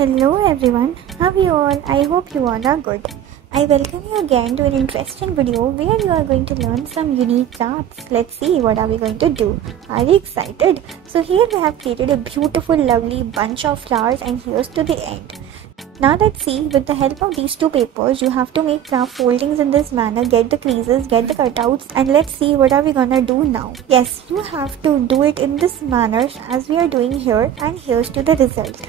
Hello everyone, how are you all? I hope you all are good. I welcome you again to an interesting video where you are going to learn some unique crafts. Let's see what are we going to do. Are you excited? So here we have created a beautiful lovely bunch of flowers and here's to the end. Now let's see, with the help of these two papers, you have to make craft foldings in this manner, get the creases, get the cutouts, and let's see what are we gonna do now. Yes, you have to do it in this manner as we are doing here, and here's to the result.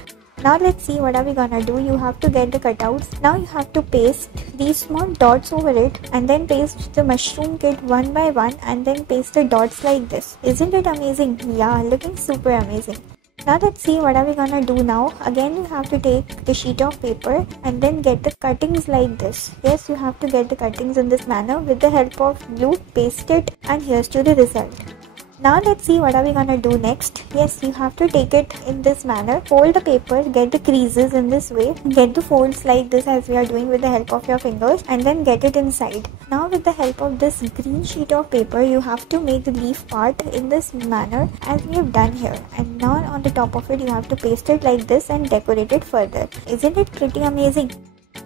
Now let's see what are we gonna do. You have to get the cutouts. Now you have to paste these small dots over it and then paste the mushroom kit one by one and then paste the dots like this. Isn't it amazing? Yeah, looking super amazing. Now let's see what are we gonna do now. Again you have to take the sheet of paper and then get the cuttings like this. Yes, you have to get the cuttings in this manner. With the help of glue, paste it and here's to the result. Now let's see what are we gonna do next. Yes, you have to take it in this manner. Fold the paper, get the creases in this way. Get the folds like this as we are doing with the help of your fingers and then get it inside. Now with the help of this green sheet of paper, you have to make the leaf part in this manner as we have done here. And now on the top of it, you have to paste it like this and decorate it further. Isn't it pretty amazing?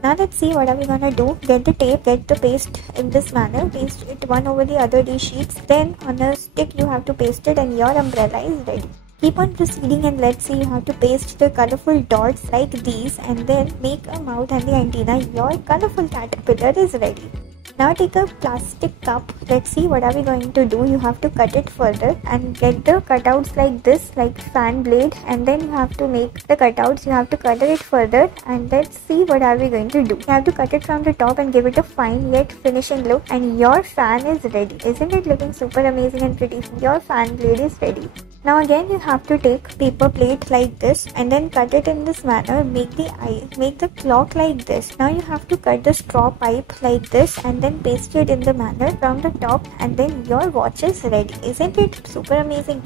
Now let's see what are we gonna do. Get the tape, get the paste in this manner, paste it one over the other these sheets. Then on a stick you have to paste it and your umbrella is ready. Keep on proceeding and let's see, you have to paste the colorful dots like these and then make a mouth and the antenna. Your colorful caterpillar is ready. Now take a plastic cup. Let's see what are we going to do. You have to cut it further and get the cutouts like this, like fan blade, and then you have to make the cutouts. You have to cut it further and let's see what are we going to do. You have to cut it from the top and give it a fine yet finishing look and your fan is ready. Isn't it looking super amazing and pretty? Your fan blade is ready. Now again you have to take paper plate like this and then cut it in this manner. Make the eye, make the clock like this. Now you have to cut the straw pipe like this and then paste it in the manner from the top and then your watch is ready. Isn't it super amazing?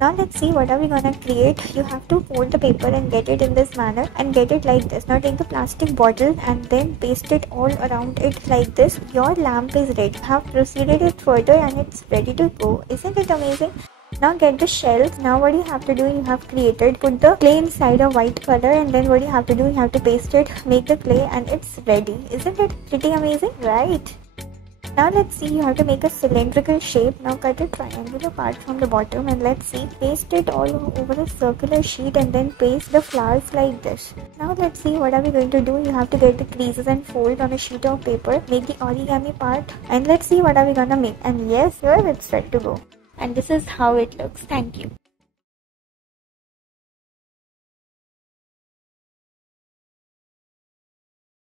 Now let's see what are we gonna create. You have to fold the paper and get it in this manner and get it like this. Now take the plastic bottle and then paste it all around it like this. Your lamp is ready. You have proceeded it further and it's ready to go. Isn't it amazing? Now get the shells. Now what you have to do, you have created, put the clay inside a white color and then what you have to do, you have to paste it, make the clay and it's ready. Isn't it pretty amazing? Right. Now let's see, you have to make a cylindrical shape. Now cut a triangular part from the bottom and let's see, paste it all over a circular sheet and then paste the flowers like this. Now let's see what are we going to do. You have to get the creases and fold on a sheet of paper, make the origami part and let's see what are we gonna make. And yes, here it's set to go. And this is how it looks. Thank you.